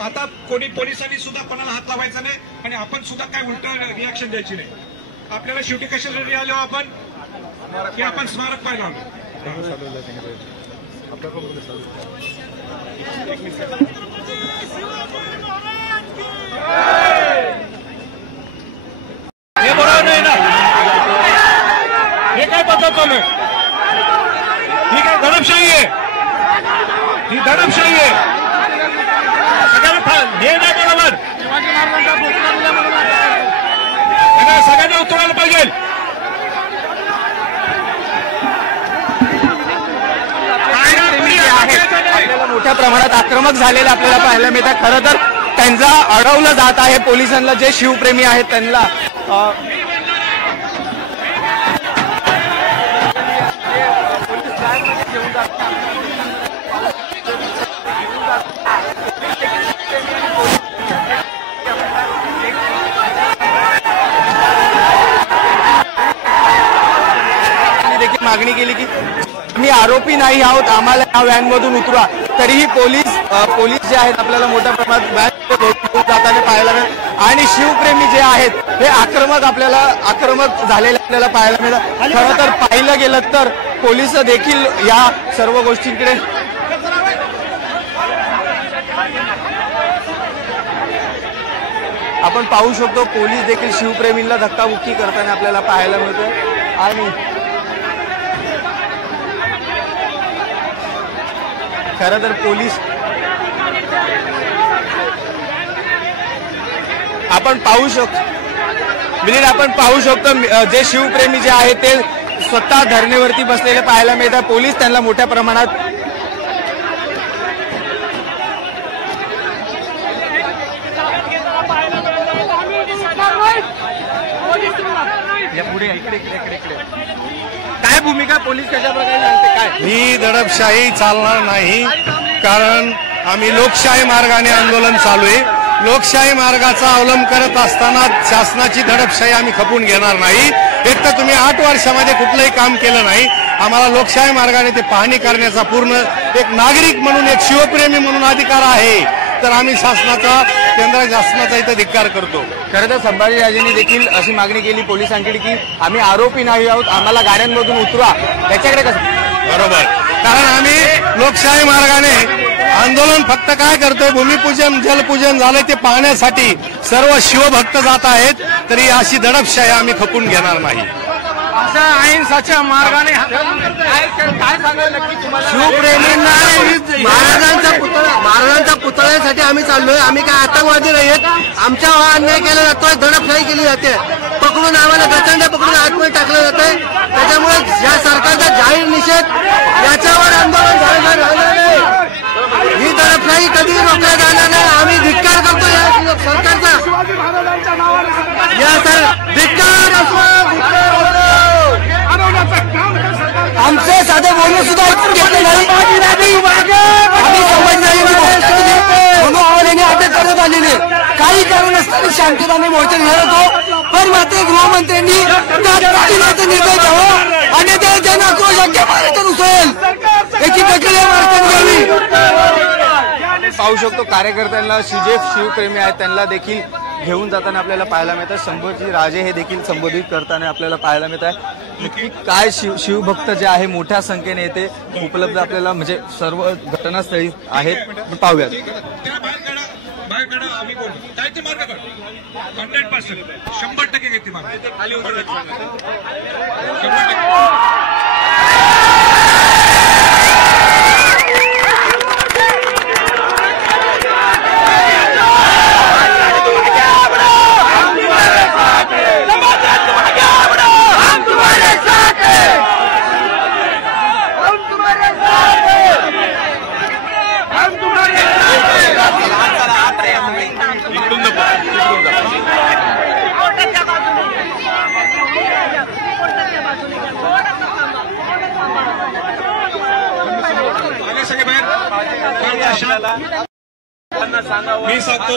आता कोणी पोलिसांनी सुद्धा कोणाला हात लावायचा नाही आणि आपण सुद्धा काय उलट रिॲक्शन द्यायची नाही. आपल्याला शेवटी कशासाठी आलो आपण की आपण स्मारक पाहिलं आलो. हे बरोबर नाही ना. हे काय पद्धत चालू आहे? ठीक आहे, दडपशाही आहे ही, दडपशाही आहे. हे नाही बरोबर. सगळ्यांना उतरायला पाहिजे. आपल्याला मोठ्या प्रमाणात आक्रमक झालेले आपल्याला पाहायला मिळतात. खरं तर त्यांचा अडवलं जात आहे पोलिसांना. जे शिवप्रेमी आहेत त्यांना देखील मागणी केली की मी आरोपी नाही आहोत, आम्हाला या व्हॅनमधून उतरा. तरीही पोलीस जे आहेत आपल्याला मोठ्या प्रमाणात व्हॅन जाताना पाहायला मिळत आणि शिवप्रेमी जे आहेत हे आक्रमक झालेले आपल्याला पाहायला मिळतात. खरं तर पाहिलं गेलं तर पोलिस देखील या सर्व गोष्टींकडे आपण पाहू शकतो. पोलीस देखील शिवप्रेमींना धक्काबुक्की करताना आपल्याला पाहायला मिळतं आणि खरं तर पोलीस आपण पाहू शकतो जे शिवप्रेमी जे आहेत ते स्वतः धरणीवरती बसलेले पाहायला मिळतात. पोलीस त्यांना मोठ्या प्रमाणात काय भूमिका पोलीस कशा प्रकारे आणते काय? ही दडपशाही चालणार नाही, कारण आम्ही लोकशाही मार्गाने आंदोलन चालू आहे. लोकशाही मार्गाचा अवलंब करत असताना शासनाची दडपशाही आम्ही खपून घेणार नाही. एक तर तुम्ही 8 वर्षामध्ये कुठलंही काम केलं नाही. आम्हाला लोकशाही मार्गाने ते पाहणी करण्याचा पूर्ण एक नागरिक म्हणून, एक शिवप्रेमी म्हणून अधिकार आहे. तर आम्ही केंद्र शासनाचा इथं धिक्कार करतो. खरं तर संभाजीराजेंनी देखील अशी मागणी केली पोलिसांकडे की आम्ही आरोपी नाही आहोत, आम्हाला गाड्यांमधून उतरा. त्याच्याकडे कसं बरोबर, कारण आम्ही लोकशाही मार्गाने आंदोलन फक्त काय करतोय, भूमिपूजन जलपूजन झालंय ते पाहण्यासाठी सर्व शिवभक्त जात आहेत. तरी अशी दडपशाही आम्ही खपून घेणार नाही. अहिंसाच्या मार्गाने शिवप्रेमींना महाराजांच्या पुतळ्यासाठी आम्ही चाललोय. आम्ही काय आतंकवादी नाही आहेत. आमच्यावर अन्याय केला जातोय, दडपशाही केली जाते. पकडून आम्हाला गचंड्या पकडून आतमध्ये टाकलं जातंय. त्याच्यामुळे या सरकारचा जाहीर निषेध, याच्यावर आंदोलन झालं नाही. ही दडपशाही कधी रोखल्या जाणार नाही. आम्ही धिक्कार करतो या सरकारचा. धिक्कार आमचे साधे बोलणं सुद्धा ऐकून घेतले नाही. आम्ही अटक करण्यात आलेली काही कारण नसताना शांतताने मोर्चा निघाला होतो. पण मात्र गृहमंत्र्यांनी तात्काळ निर्णय घ्यावा आणि ते जनाक्रोश महाराष्ट्रात उचलेल याची प्रक्रिया महाराष्ट्रात घ्यावी. पाहू शकतो कार्यकर्त्यांना जे शिवप्रेमी आहेत त्यांना देखील घेऊन जाताना आपल्याला पाहायला मिळतं. संभाजीराजे हे देखील संबोधित करताना आपल्याला पाहायला मिळत आहे. नक्की काय शिवभक्त जे आहे मोठ्या संख्येने येते उपलब्ध आपल्याला म्हणजे सर्व घटनास्थळी आहेत. पाहूयात. आम्ही बोलू काय ते मार्ग 100% 100% घेते मार्ग खाली उतरत 100%. मी सांगतो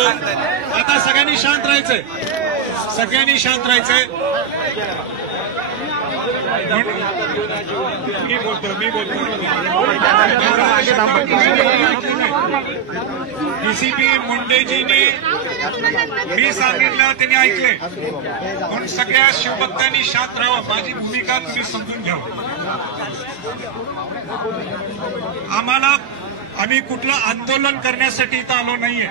आता सगळ्यांनी शांत राहायचंय, सगळ्यांनी शांत राहायचंय. मी बोलतो डीसीपी मुंडेजींनी मी सांगितलं त्यांनी ऐकले म्हणून सगळ्या शिवभक्तांनी शांत राहावं. माझी भूमिका तुम्ही समजून घ्यावं. आम्ही कुठलं आंदोलन करण्यासाठी इथं आलो नाहीये.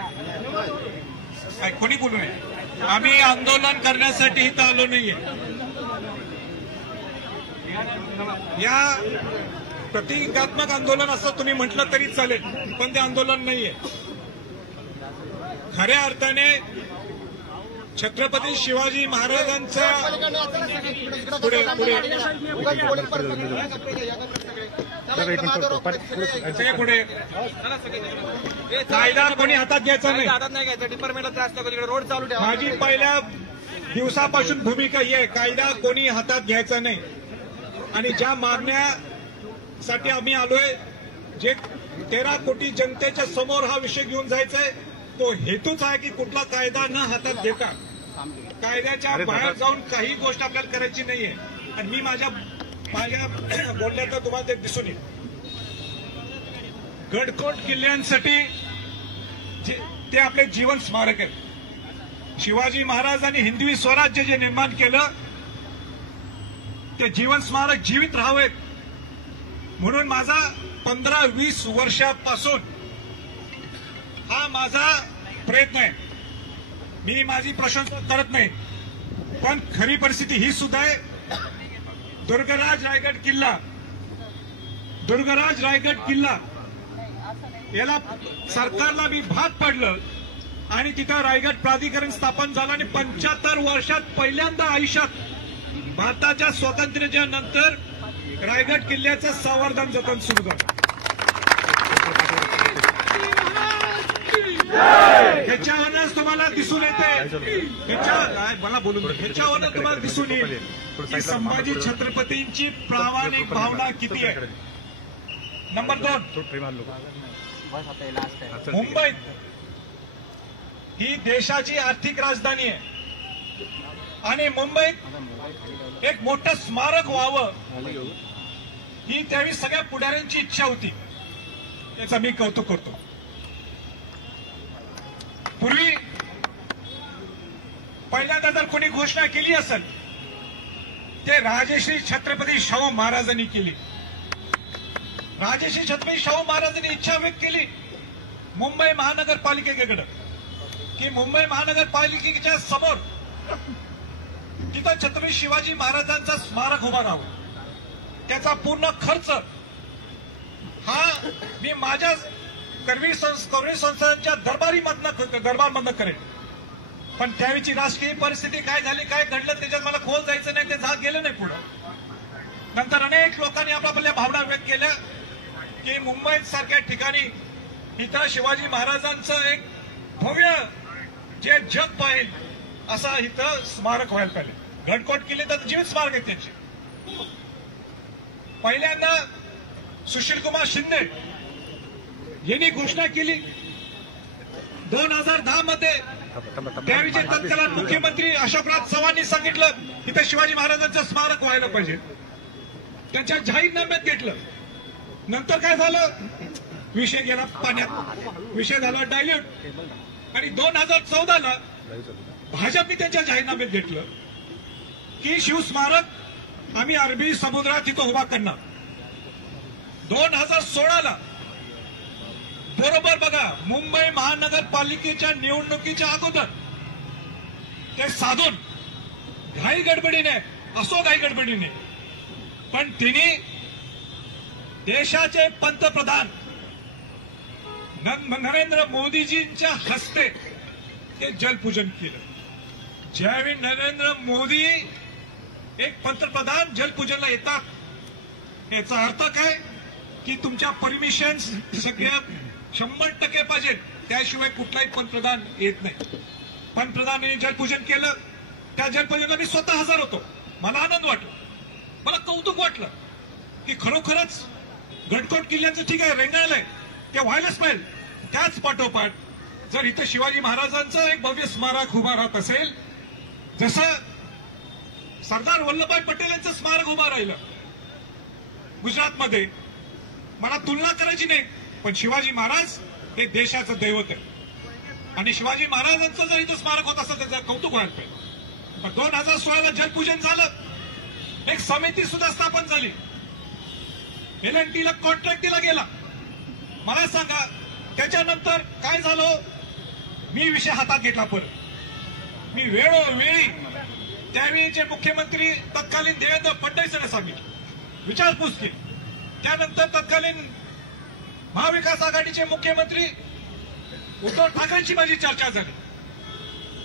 कोणी बोलू नये. आम्ही आंदोलन करण्यासाठी इथं आलो नाहीये. या प्रतिकात्मक आंदोलन असं तुम्ही म्हटलं तरी चालेल, पण ते आंदोलन नाहीये. खऱ्या अर्थाने छत्रपती शिवाजी महाराजांच्या पुढे कायदा कोणी हातात घ्यायचा नाही. रोड चालू ठेवा. माझी पहिल्या दिवसापासून भूमिका ही आहे, कायदा कोणी हातात घ्यायचा नाही. आणि ज्या मागण्यासाठी आम्ही आलोय, जे 13 कोटी जनतेच्या समोर हा विषय घेऊन जायचा आहे, तो हेतूच आहे की कुठला कायदा न हातात घेता कायद्याच्या बाहेर जाऊन काही गोष्ट आपल्याला करायची नाहीये. आणि मी माझ्या बोलण्यात तुम्हाला ते दिसून येईल. गडकोट किल्ल्यांसाठी ते आपले जीवन स्मारक आहे. शिवाजी महाराजांनी हिंदवी स्वराज्य जे निर्माण केलं, ते जीवन स्मारक जीवित राहावेत म्हणून माझा 15-20 वर्षापासून हा माझा प्रयत्न आहे. मी माझी प्रशंसा करत नाही, पण खरी परिस्थिती ही सुद्धा आहे. दुर्गराज रायगड किल्ला याला सरकारला बी भाग पडलं आणि तिथं रायगड प्राधिकरण स्थापन झालं आणि 75 वर्षात पहिल्यांदा आयुष्यात भारताच्या स्वातंत्र्याच्या नंतर रायगड किल्ल्याचं संवर्धन जतन सुरू झालं. ह्याच्यावरच तुम्हाला दिसून येते, ह्याच्यावरच तुम्हाला दिसून येईल की संभाजी छत्रपतींची प्रामाणिक भावना किती आहे. नंबर 2, मुंबईत ही देशाची आर्थिक राजधानी आहे आणि मुंबईत एक मोठं स्मारक व्हावं ही त्यावेळी सगळ्या पुढाऱ्यांची इच्छा होती. याचं मी कौतुक करतो. पूर्वी पहिल्यांदा जर कोणी घोषणा केली असेल ते राजश्री छत्रपती शाहू महाराजांनी केली. राजश्री छत्रपती शाहू महाराजांनी इच्छा व्यक्त केली मुंबई महानगरपालिकेकडे की मुंबई महानगरपालिकेच्या समोर तिथं छत्रपती शिवाजी महाराजांचं स्मारक उभा राहावं. त्याचा पूर्ण खर्च हा मी माझ्या करवी संस्थांच्या दरबारमधनं करेन. पण त्यावेळीची राजकीय परिस्थिती काय झाली, काय घडलं, त्याच्यात मला खोल जायचं नाही, ते गेलं नाही पुढं. नंतर अनेक लोकांनी आपल्या भावना व्यक्त केल्या की मुंबई सारख्या ठिकाणी इथं शिवाजी महाराजांचं एक भव्य जे जग पाहिल असं इथं स्मारक व्हायला पाहिजे. गडकोट किल्ले तर जीवित स्मारक आहेत त्यांचे. पहिल्यांदा सुशीलकुमार शिंदे यांनी घोषणा केली 2010 मध्ये. त्यावेळीचे तत्कालीन मुख्यमंत्री अशोकराज चव्हाणांनी सांगितलं इथे शिवाजी महाराजांचं स्मारक व्हायला पाहिजे. त्यांच्या जाहीरनाम्यात घेतलं. नंतर काय झालं, विषय गेला पाण्यात, विषय झाला डायल्यूट. आणि 2014ला भाजपने त्यांच्या जाहीरनाम्यात घेतलं की शिवस्मारक आम्ही अरबी समुद्रात तिथं उभा करणार. 2016ला बरोबर बघा, मुंबई महानगरपालिकेच्या निवडणुकीच्या अगोदर ते साधून घाई गडबडीने पण तिने देशाचे पंतप्रधान नरेंद्र मोदीजींच्या हस्ते ते जलपूजन केलं. ज्यावेळी नरेंद्र मोदी एक पंतप्रधान जलपूजनला येतात याचा अर्थ काय की तुमच्या परमिशन सगळ्या 100% पाहिजे, त्याशिवाय कुठलाही पंतप्रधान येत नाही. पंतप्रधानांनी जलपूजन केलं. त्या जलपूजनाला मी स्वतः हजर होतो. मला आनंद वाटला, मला कौतुक वाटलं की खरोखरच गडकोट किल्ल्याचं ठीक आहे रेंगाळलंय, ते व्हायलाच पाहिजे. त्याच पाठोपाठ जर इथं शिवाजी महाराजांचं एक भव्य स्मारक उभा राहत असेल, जसं सरदार वल्लभभाई पटेल यांचं स्मारक उभं राहिलं गुजरातमध्ये. मला तुलना करायची नाही, पण शिवाजी महाराज हे देशाचं दैवत आहे आणि शिवाजी महाराजांचं जर इथं स्मारक होत असतं त्याचं कौतुक व्हायला पाहिजे. पण 2016ला जलपूजन झालं, एक समिती सुद्धा स्थापन झाली, LNTला कॉन्ट्रॅक्ट दिला गेला. मला सांगा त्याच्यानंतर काय झालं? मी विषय हातात घेतला परत. मी वेळोवेळी त्यावेळीचे मुख्यमंत्री तत्कालीन देवेंद्र फडणवीस यांना सांगितलं, विचारपूस केली. त्यानंतर तत्कालीन महाविकास आघाडीचे मुख्यमंत्री उद्धव ठाकरेंची माझी चर्चा झाली.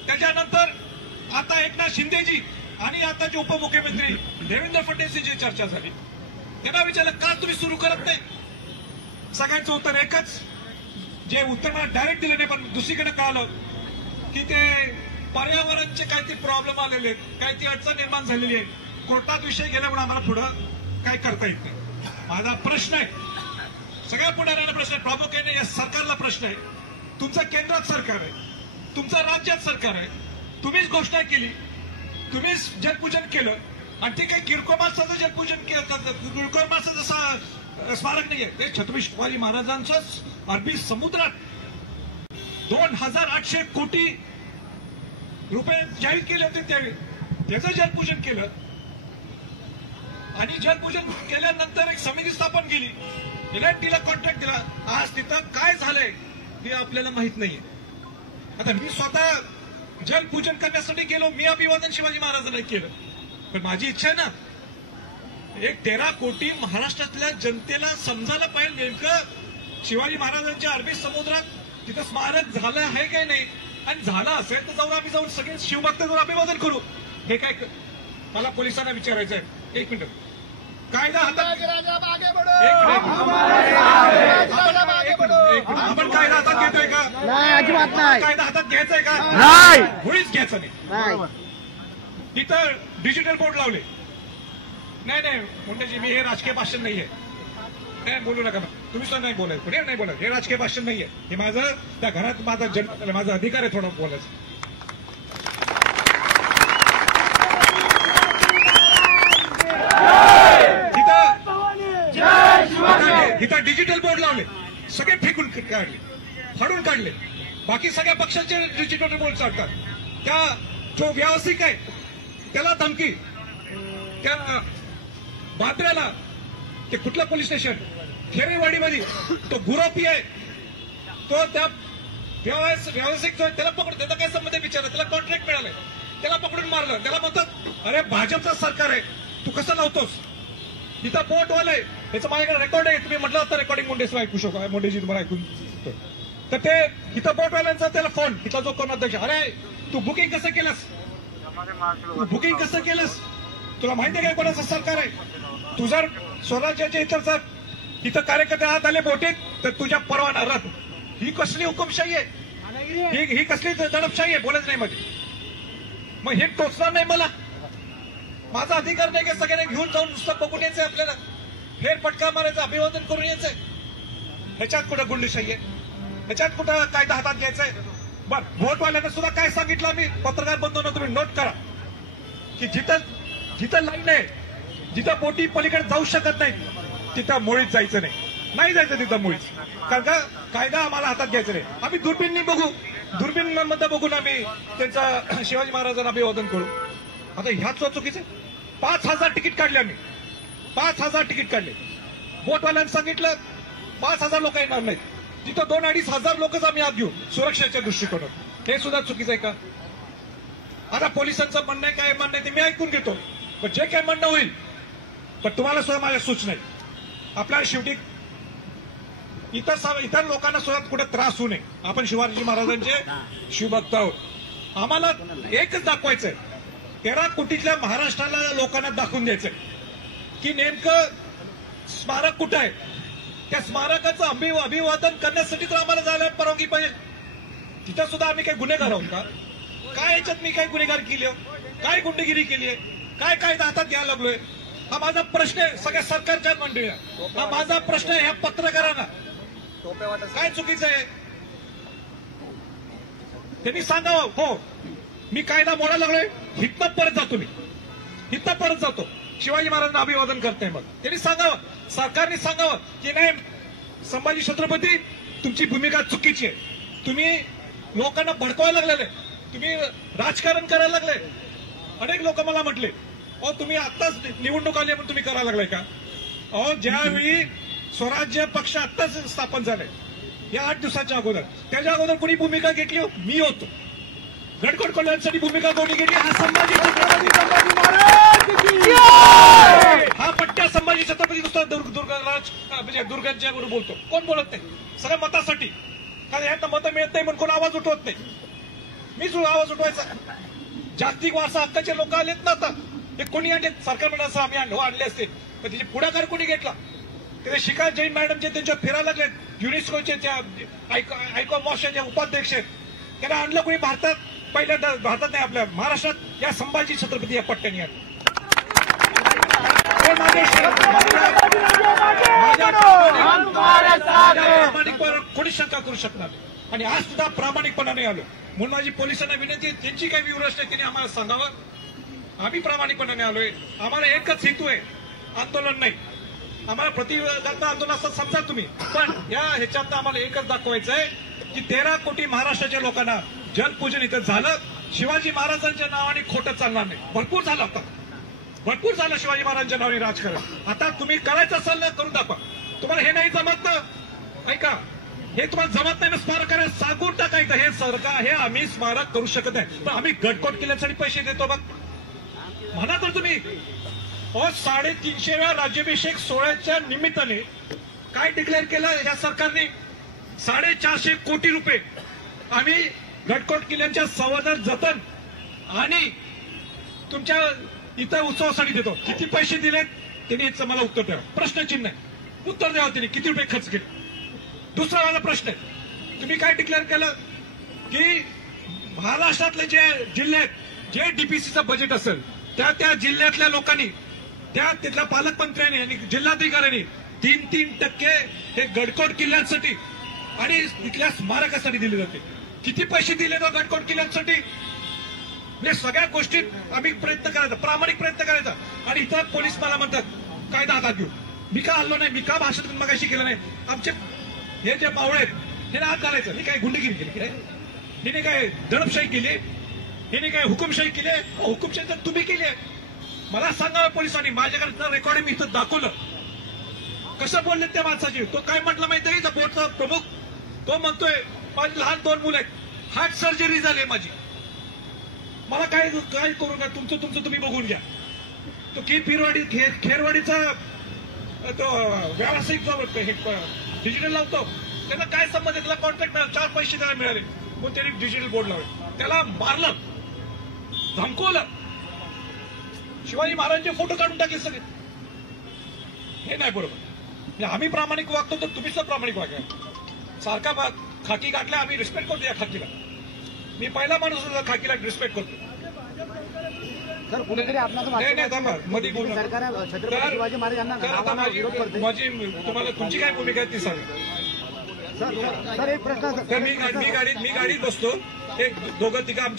त्याच्यानंतर आता एकनाथ शिंदेजी आणि आताचे उपमुख्यमंत्री देवेंद्र फडणवीसची चर्चा झाली. त्यांना विचारलं का तुम्ही सुरू करत नाही? सगळ्यांचं उत्तर एकच, जे उत्तर मला डायरेक्ट दिलं नाही पण दुसरीकडे कळालं की ते पर्यावरणचे काहीतरी प्रॉब्लेम आलेले आहेत, काहीतरी अडचण निर्माण झालेली आहे, कोर्टात विषय गेल्यामुळे आम्हाला पुढं काय करता येत नाही. माझा प्रश्न आहे, सगळ्या पुढाऱ्यांना प्रश्न आहे, प्रामुख्याने या सरकारला प्रश्न आहे. तुमचं केंद्रात सरकार आहे, तुमचं राज्यात सरकार आहे, तुम्हीच घोषणा केली, तुम्हीच जलपूजन केलं आणि ते काही किरकोळ माणसाचं जलपूजन केलं, किरकोळ माणसाचं स्मारक नाहीये, ते छत्रपती शिवाजी महाराजांचं अरबी समुद्रात 2800 कोटी रुपये जाहीर केले होते त्यावेळी, त्याचं जलपूजन केलं आणि जलपूजन केल्यानंतर एक समिती स्थापन केली, LNTला कॉन्ट्रॅक्ट दिला. आज तिथं काय झालंय हे आपल्याला माहित नाहीये. आता मी स्वतः जलपूजन करण्यासाठी गेलो, मी अभिवादन शिवाजी महाराजांना केलं, पण माझी इच्छा आहे ना, एक 13 कोटी महाराष्ट्रातल्या जनतेला समजायला पाहिजे नेमकं शिवाजी महाराजांच्या अरबी समुद्रात तिथं स्मारक झालं आहे काय नाही, आणि झालं असेल तर आम्ही जाऊन सगळे शिवभक्त जाऊन अभिवादन करू. हे काय मला पोलिसांना विचारायचं आहे. एक मिनिट, कायदा हातात, आपण कायदा हातात घेतोय का? अजिबात नाही. कायदा हातात घ्यायचाय का? नाही. मुळीच घ्यायचं नाही. इथं डिजिटल बोर्ड लावले. नाही मुंडेजी, मी हे राजकीय भाषण नाहीये, नाही बोलू नका, तुम्ही सुद्धा नाही बोलायचं, पुढे नाही बोलायचं, हे राजकीय भाषण नाहीये, हे माझं त्या घरात माझा जन्म, माझा अधिकार आहे थोडं बोलायचं. इथं डिजिटल बोर्ड लावले, सगळे फेकून काढले, फाडून काढले. बाकी सगळ्या पक्षाचे डिजिटल बोर्ड चालतात. त्या जो व्यावसायिक आहे त्याला धमकी, त्या बांद्र्याला ते कुठलं पोलीस स्टेशन खेरेवाडीमध्ये तो गुरोपी आहे, तो त्या व्यावसायिक जो आहे त्याला पकडून, त्याचा काय संबंध आहे विचारलं, त्याला कॉन्ट्रॅक्ट मिळालंय, त्याला पकडून मारलं. त्याला म्हणतात अरे भाजपचं सरकार आहे, तू कसं लावतोस? इथं बोटवाला आहे, याचं माझ्याकडे रेकॉर्ड आहे, तुम्ही म्हटलं तर रेकॉर्डिंग मुंडेच ऐकू शकतो, मुंडेजी तुम्हाला ऐकून. तर ते इथं बोटवाल्यांचा त्याला फोन, इथला जो कोण अध्यक्ष, अरे तू बुकिंग कसं केलंस, तू बुकिंग कसं केलंस, तुला माहिती आहे काय कोणाचं सरकार आहे? तू जर स्वराज्याच्या इतर इथं कार्यकर्ते आत आले बोटीत तर तुझ्या परवाना रद्द. ही कसली हुकुमशाही आहे? ही कसली दडपशाही आहे? बोलत नाही मध्ये. मग हे टोचणार नाही मला, माझा अधिकार नाही का सगळ्यांना घेऊन जाऊन नुसतं बघून यायचंय, आपल्याला फेरफटका मारायचं, अभिवादन करून यायचंय? ह्याच्यात कुठं गुंडशाही आहे? ह्याच्यात कुठं कायदा हातात घ्यायचाय? बर, व्होटवाल्यांना सुद्धा काय सांगितलं आम्ही, पत्रकार बंधूंना तुम्ही नोट करा की जिथं लाईन आहे, जिथं बोटी पलीकडे जाऊ शकत नाही तिथं मुळीच जायचं नाही जायचं तिथं मुळीच, कारण का कायदा आम्हाला हातात घ्यायचा नाही. आम्ही दुर्बीननी बघू, दुर्बीनमध्ये बघून आम्ही त्यांचं शिवाजी महाराजांना अभिवादन करू. आता ह्याच चुकीचं, 5000 तिकीट काढले आम्ही, 5000 तिकीट काढले. बोटवाल्यांनी सांगितलं 5000 लोक येणार नाहीत, तिथं 2-2.5 हजार लोकच आम्ही आत घेऊ सुरक्षेच्या दृष्टिकोनात. हे सुद्धा चुकीचं आहे का? आता पोलिसांचं म्हणणं आहे, काय म्हणणं आहे ते मी ऐकून घेतो, पण जे काय म्हणणं होईल, पण तुम्हाला सुद्धा माझ्या सूचना आहे, आपल्याला शेवटी इतर लोकांना सुद्धा कुठे त्रास होऊ नये. आपण शिवाजी महाराजांचे शिवभक्त आहोत. आम्हाला एकच दाखवायचंय, 13 कोटीतल्या महाराष्ट्राला लोकांना दाखवून द्यायचंय की नेमकं स्मारक कुठं आहे. त्या स्मारकाचं अभिवादन करण्यासाठी तर आम्हाला जायला परवानगी पाहिजे. तिथं सुद्धा आम्ही काही गुन्हेगार आहोत का? काय याच्यात मी काय गुन्हेगार केली, काय गुंडगिरी केली आहे, काय कायदा हातात घ्यायला लागलोय? हा माझा प्रश्न आहे सगळ्या सरकारच्या मंडळीला, हा माझा प्रश्न आहे ह्या पत्रकारांना. काय चुकीचं आहे त्यांनी सांगावं. हो, मी कायदा मोडायला लागलोय, हितनं परत जातो मी. इथं परत जातो. शिवाजी महाराजांना अभिवादन करत नाही. मग त्यांनी सांगावं, सरकारने सांगावं की नाही संभाजी छत्रपती तुमची भूमिका चुकीची आहे. तुम्ही लोकांना भडकवायला लागलेले, तुम्ही राजकारण करायला लागले. अनेक लोक मला म्हटले अहो तुम्ही आत्ताच निवडणूक आली म्हणून तुम्ही करायला लागलाय का? अहो ज्यावेळी स्वराज्य पक्ष आत्ताच स्थापन झालाय या 8 दिवसाच्या अगोदर, त्याच्या अगोदर कोणी भूमिका घेतली? मी होतो. गडकड कल्याणसाठी भूमिका कोणी घेतली? हा संभाजी छत्रपती संभाजी महाराज. हा पट्ट्या संभाजी छत्रपती नुसता दुर्गराज म्हणजे दुर्गांच्या बरोबर बोलतो. कोण बोलत नाही? सगळ्या मतासाठी. कारण ह्यात मतं मिळत नाही म्हणून कोण आवाज उठवत नाही. मीच आवाज उठवायचा. जागतिक वारसा हक्काचे लोक आलेत ना आता, हे कोणी आणले? सरकार म्हणून असं आम्ही आणले असते, पण त्याचे पुढाकार कोणी घेतला? ते शिखा जैन मॅडम जे त्यांच्यावर फिरायला लागलेत, युनेस्कोचे त्या आयकॉमॉसचे उपाध्यक्ष आहेत, त्यांना आणलं कोणी? भारतात पहिल्यांदा, भारतात नाही आपल्या महाराष्ट्रात या संभाजी छत्रपती या पट्ट्याने आणलं. प्रामाणिकपणावर कोणी शंका करू शकणार नाही. आणि आज सुद्धा प्रामाणिकपणाने आलो म्हणून माझी पोलिसांना विनंती आहे, त्यांची काही व्यूरस नाही त्यांनी आम्हाला सांगावं. आम्ही प्रामाणिकपणाने आलोय. आम्हाला एकच हेतू आहे, आंदोलन नाही. आम्हाला प्रतिबंधात्मक आंदोलन असं समजा तुम्ही, पण या ह्याच्यात आम्हाला एकच दाखवायचं आहे की 13 कोटी महाराष्ट्राच्या लोकांना जलपूजन इथं झालं. शिवाजी महाराजांच्या नावाने खोटं चालणार नाही. भरपूर झालं आता, भरपूर झालं शिवाजी महाराजांच्या नावाने राजकारण. आता तुम्ही करायचं असेल ना करून दाखवा. तुम्हाला हे नाही जमत ना, ऐका, हे तुम्हाला जमत नाही ना स्मारकाला सांगून टाकायचं. हे सरकार, हे आम्ही स्मारक करू शकत नाही, पण आम्ही गडकोट किल्ल्यासाठी पैसे देतो बघ म्हणा तर तुम्ही. 350 वेळा राज्याभिषेक सोहळ्याच्या निमित्ताने काय डिक्लेअर केलं या सरकारने? 450 कोटी रुपये आम्ही गडकोट किल्ल्यांच्या संवर्धन, जतन आणि तुमच्या इथं उत्सवासाठी देतो. किती पैसे दिलेत त्यांनी मला उत्तर द्यावं. प्रश्नचिन्ह आहे, उत्तर द्यावं त्यांनी किती रुपये खर्च केले. दुसरा माझा प्रश्न आहे, तुम्ही काय डिक्लेअर केलं की महाराष्ट्रातले जे जिल्हे आहेत, जे डीपीसीचं बजेट असेल त्या जिल्ह्यातल्या लोकांनी, तिथल्या पालकमंत्र्यांनी आणि जिल्हाधिकाऱ्यांनी 3% हे गडकोट किल्ल्यांसाठी आणि तिथल्या स्मारकासाठी दिले जाते. किती पैसे दिले ना गडकोट किल्ल्यांसाठी? म्हणजे सगळ्या गोष्टीत आम्ही प्रयत्न करायचा, प्रामाणिक प्रयत्न करायचा. आणि इथं पोलीस मला म्हणतात कायदा हातात घेऊ. मी का हल्लो नाही, मी का भाषण मगाशी केलं नाही? आमचे हे जे मावळे आहेत हे हात घालायचं. हे काय गुंडगिरी केली काय? हिने काय दडपशाही केली? हिने काय हुकुमशाही केली? हुकुमशाही तर तुम्ही केली आहे. मला सांगावं पोलिसांनी, माझ्याकडे रेकॉर्डिंग मी इथं दाखवलं कसं बोलले त्या माणसाची. तो काय म्हटलं माहिती आहे? बोर्डचा प्रमुख तो म्हणतोय माझी लहान 2 मुलं आहेत, हार्ट सर्जरी झाली माझी, मला काय करू नका, तुमचं तुम्ही बघून घ्या. तो खेरवाडीचा तो व्यावसायिक जो डिजिटल लावतो त्याला काय संबंध आहे? त्याला कॉन्ट्रॅक्ट मिळाला, 4 पैसे त्याला मिळाले म्हणून त्यांनी डिजिटल बोर्ड लावले. त्याला मारलं, धमकवलं, शिवाजी महाराजांचे फोटो काढून टाकले सगळे. हे नाही बरोबर. आम्ही प्रामाणिक वागतो तर तुम्ही सुद्धा प्रामाणिक वागा. सारखा खाकी गाठल्या, आम्ही रिस्पेक्ट करतो या खाकीला. मी पहिला माणूस खाकीला रिस्पेक्ट करतो. सर कुठेतरी नाही थांबा, मध्ये बोलू नका. सरकार छत्रपती शिवाजी महाराजांना विरोध करते. तुम्हाला तुमची काय भूमिका आहे ती सांगा. सर एक प्रश्न तर मी गाडीत बसतो, ते 2-3 आमची